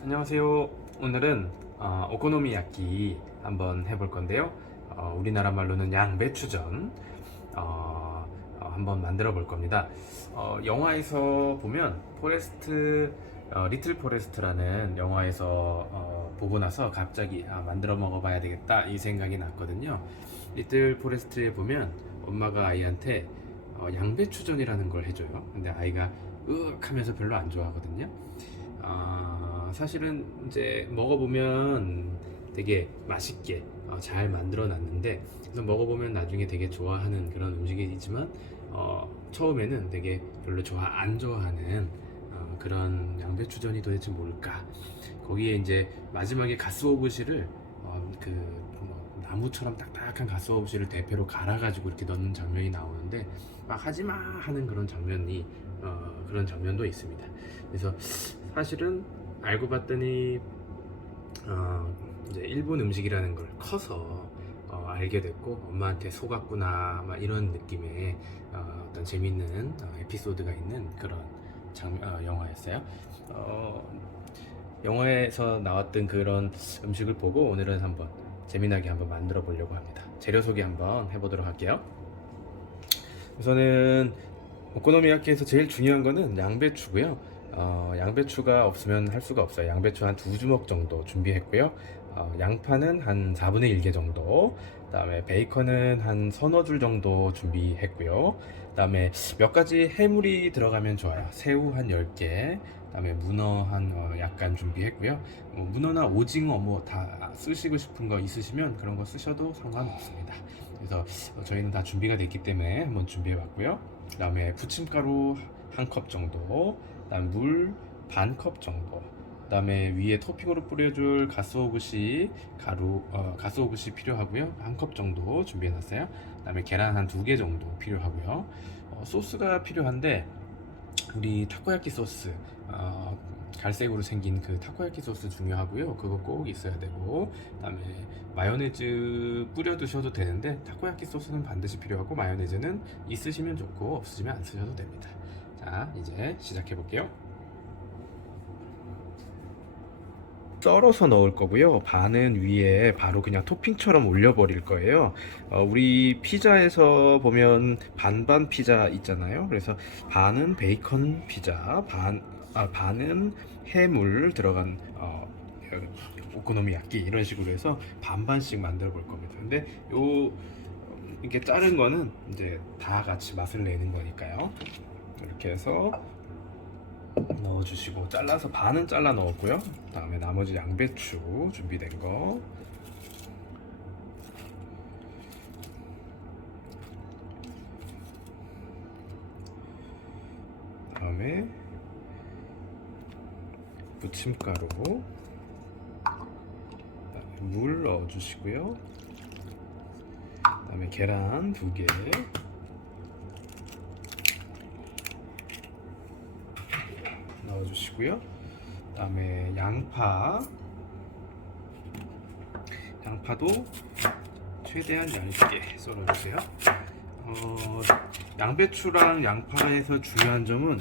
안녕하세요. 오늘은 오코노미야끼 한번 해볼 건데요. 우리나라 말로는 양배추전 한번 만들어 볼 겁니다. 영화에서 보면 리틀 포레스트라는 영화에서 보고 나서 갑자기 만들어 먹어봐야 되겠다 이 생각이 났거든요. 리틀 포레스트에 보면 엄마가 아이한테 양배추전이라는 걸 해줘요. 근데 아이가 으악 하면서 별로 안 좋아하거든요. 사실은 이제 먹어보면 되게 맛있게 잘 만들어 놨는데, 그래서 먹어보면 나중에 되게 좋아하는 그런 음식이지만 처음에는 되게 별로 안 좋아하는 그런 양배추전이 도대체 뭘까. 거기에 이제 마지막에 가스오브시를 나무처럼 딱딱한 가스오브시를 대패로 갈아가지고 이렇게 넣는 장면이 나오는데, 막 하지마 하는 그런 장면도 있습니다. 그래서 사실은 알고 봤더니 이제 일본 음식이라는 걸 커서 알게 됐고, 엄마한테 속았구나 막 이런 느낌의 어떤 재밌는 에피소드가 있는 그런 영화였어요. 영화에서 나왔던 그런 음식을 보고 오늘은 한번 재미나게 한번 만들어 보려고 합니다. 재료 소개 한번 해보도록 할게요. 우선은 오코노미야키에서 제일 중요한 거는 양배추고요. 양배추가 없으면 할 수가 없어요. 양배추 한 2주먹 정도 준비했고요. 양파는 한 4분의 1개 정도, 그다음에 베이컨은 한 서너 줄 정도 준비했고요. 그다음에 몇 가지 해물이 들어가면 좋아요. 새우 한 10개, 그다음에 문어 한 약간 준비했고요. 문어나 오징어 뭐 다 쓰시고 싶은 거 있으시면 그런 거 쓰셔도 상관없습니다. 그래서 저희는 다 준비가 됐기 때문에 한번 준비해 봤고요. 그다음에 부침가루 한 컵 정도, 그다음 물 반 컵 정도, 그다음에 위에 토핑으로 뿌려줄 가스오브시 필요하고요. 한 컵 정도 준비해 놨어요. 그다음에 계란 한 2개 정도 필요하고요. 소스가 필요한데, 우리 타코야키 소스, 갈색으로 생긴 그 타코야키 소스 중요하고요. 그거 꼭 있어야 되고, 그다음에 마요네즈 뿌려 두셔도 되는데 타코야키 소스는 반드시 필요하고, 마요네즈는 있으시면 좋고 없으시면 안 쓰셔도 됩니다. 자, 이제 시작해 볼게요. 썰어서 넣을 거고요. 반은 위에 바로 그냥 토핑처럼 올려버릴 거예요. 우리 피자에서 보면 반반 피자 있잖아요. 그래서 반은 베이컨 피자, 반은 해물 들어간 오코노미야끼 이런 식으로 해서 반반씩 만들어 볼 겁니다. 근데 이렇게 자른 거는 이제 다 같이 맛을 내는 거니까요. 이렇게 해서 넣어주시고, 잘라서 반은 잘라 넣었고요. 다음에 나머지 양배추 준비된 거, 다음에 부침가루, 그다음에 물 넣어주시고요. 그다음에 계란 2개, 넣어주시고요. 그다음에 양파도 최대한 얇게 썰어주세요. 양배추랑 양파에서 중요한 점은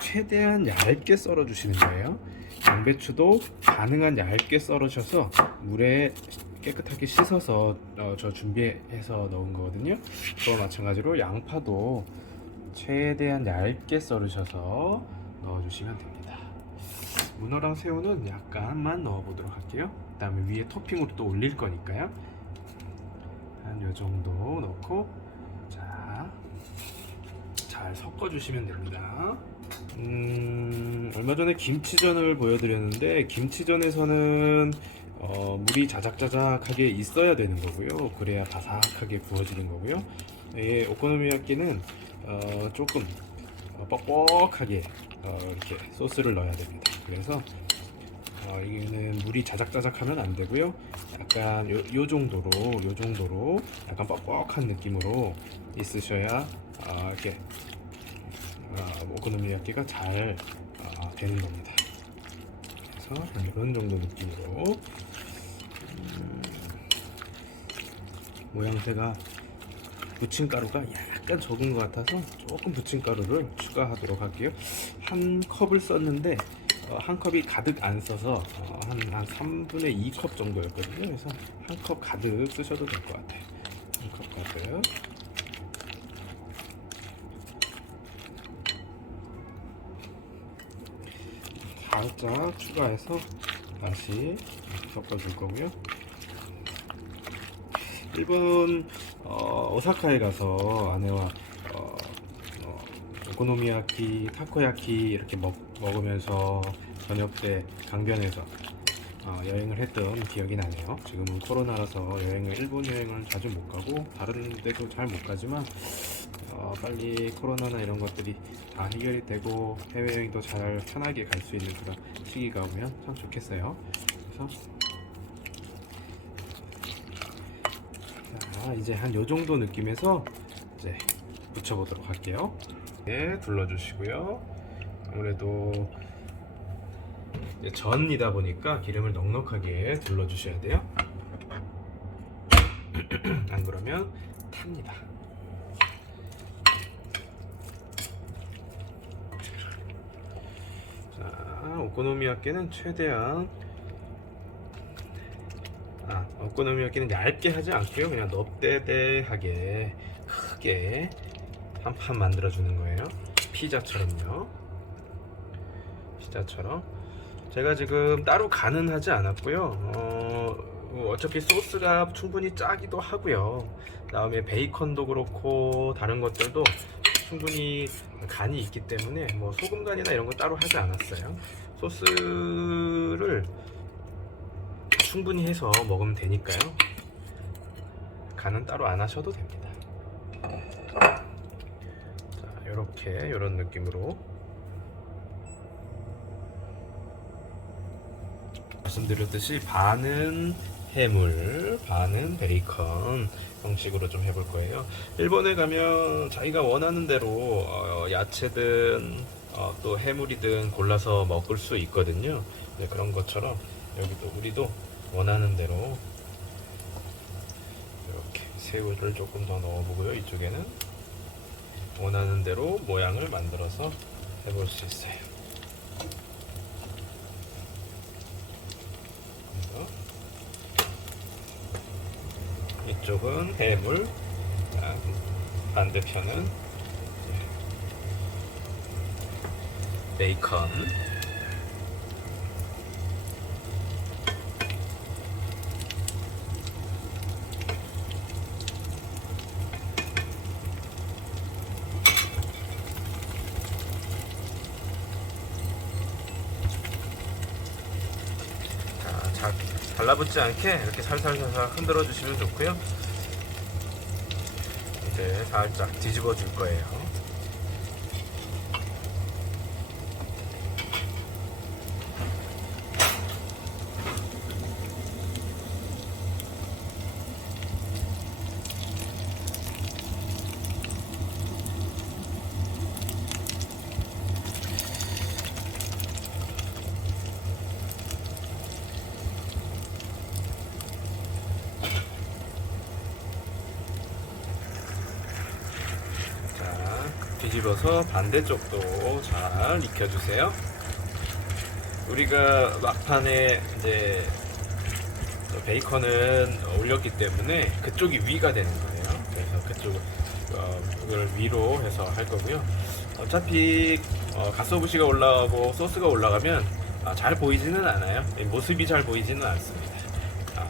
최대한 얇게 썰어주시는 거예요. 양배추도 가능한 얇게 썰으셔서 물에 깨끗하게 씻어서 저 준비해서 넣은 거거든요. 그와 마찬가지로 양파도 최대한 얇게 썰으셔서 넣어주시면 됩니다. 문어랑 새우는 약간만 넣어보도록 할게요. 그 다음에 위에 토핑으로 또 올릴 거니까요. 한 요 정도 넣고, 자, 잘 섞어주시면 됩니다. 얼마 전에 김치전을 보여드렸는데, 김치전에서는 물이 자작자작하게 있어야 되는 거고요. 그래야 바삭하게 구워지는 거고요. 오코노미야끼는 조금 뻑뻑하게 이렇게 소스를 넣어야 됩니다. 그래서 이거는 물이 자작자작하면 안 되고요. 약간 요 정도로 약간 뻑뻑한 느낌으로 있으셔야 이렇게 오코노미야끼가 잘 되는 겁니다. 그래서 이런 정도 느낌으로 모양새가 부침가루가 약간 적은 것 같아서 조금 부침가루를 추가하도록 할게요. 한 컵을 썼는데 한 컵이 가득 안 써서 한 3분의 2컵 정도였거든요. 그래서 한 컵 가득 쓰셔도 될 것 같아요. 한 컵 가득. 살짝 추가해서 다시 섞어줄 거고요. 일본 오사카에 가서 아내와 오코노미야키, 타코야키 이렇게 먹으면서 저녁 때 강변에서 여행을 했던 기억이 나네요. 지금은 코로나라서 일본 여행을 자주 못 가고 다른 데도 잘 못 가지만 빨리 코로나나 이런 것들이 다 해결이 되고 해외여행도 잘 편하게 갈 수 있는 그런 시기가 오면 참 좋겠어요. 그래서 자, 이제 한 요 정도 느낌에서 이제 붙여보도록 할게요. 네, 둘러주시고요. 아무래도 전이다 보니까 기름을 넉넉하게 둘러주셔야 돼요. 안 그러면 탑니다. 자, 오코노미야끼는 최대한 오코노미야끼는 얇게 하지 않고요. 그냥 넙대대하게 크게 한 판 만들어 주는 거예요. 피자처럼요. 피자처럼. 제가 지금 따로 간은 하지 않았고요. 어차피 소스가 충분히 짜기도 하고요. 그다음에 베이컨도 그렇고 다른 것들도 충분히 간이 있기 때문에 뭐 소금 간이나 이런 거 따로 하지 않았어요. 소스를 충분히 해서 먹으면 되니까요. 간은 따로 안 하셔도 됩니다. 자, 이런 느낌으로 말씀드렸듯이 반은 해물, 반은 베이컨 형식으로 좀 해볼 거예요. 일본에 가면 자기가 원하는 대로 야채든 또 해물이든 골라서 먹을 수 있거든요. 네, 그런 것처럼 여기도 우리도 원하는 대로 이렇게 새우를 조금 더 넣어보고요. 이쪽에는 원하는 대로 모양을 만들어서 해볼 수 있어요. 이쪽은 해물, 반대편은 베이컨. 자, 달라붙지 않게 이렇게 살살살살 흔들어 주시면 좋고요. 이제 살짝 뒤집어 줄 거예요. 뒤집어서 반대쪽도 잘 익혀주세요. 우리가 막판에 이제 베이컨은 올렸기 때문에 그쪽이 위가 되는 거예요. 그래서 그걸 위로 해서 할 거고요. 어차피 가쓰오부시가 올라가고 소스가 올라가면 잘 보이지는 않아요. 모습이 잘 보이지는 않습니다.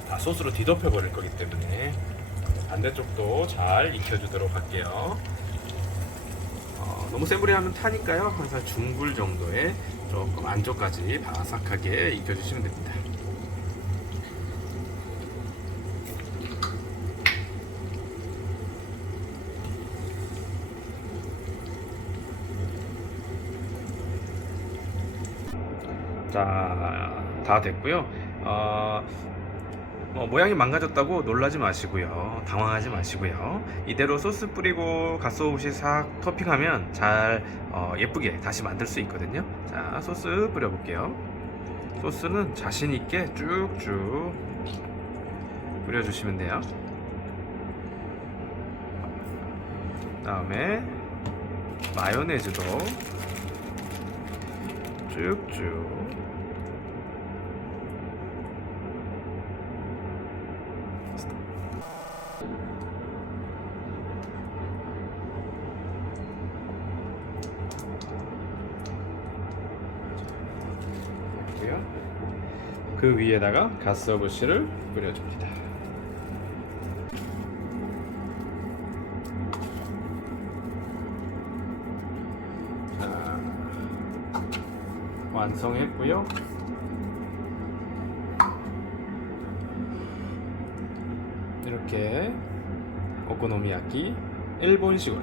다 소스로 뒤덮여 버릴 거기 때문에 반대쪽도 잘 익혀주도록 할게요. 너무 센 불에 하면 타니까요. 항상 중불 정도에 조금 안쪽까지 바삭하게 익혀주시면 됩니다. 자, 다 됐고요. 모양이 망가졌다고 놀라지 마시고요. 당황하지 마시고요. 이대로 소스 뿌리고 가쓰오부시 싹 토핑하면 잘 예쁘게 다시 만들 수 있거든요. 자, 소스 뿌려볼게요. 소스는 자신 있게 쭉쭉 뿌려주시면 돼요. 다음에 마요네즈도 쭉쭉 해주고요. 그 위에다가 가쓰오부시를 뿌려줍니다. 자, 완성했고요. 이렇게 오코노미야끼 일본식으로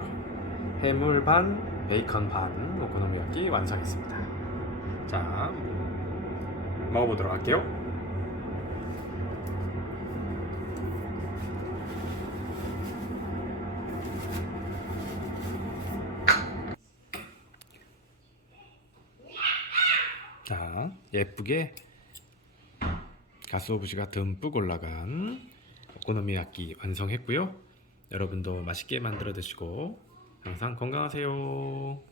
해물 반 베이컨 반 오코노미야끼 완성했습니다. 자, 먹어보도록 할게요. 자, 예쁘게 가쓰오부시가 듬뿍 올라간 오코노미야끼 완성했고요. 여러분도 맛있게 만들어 드시고 항상 건강하세요.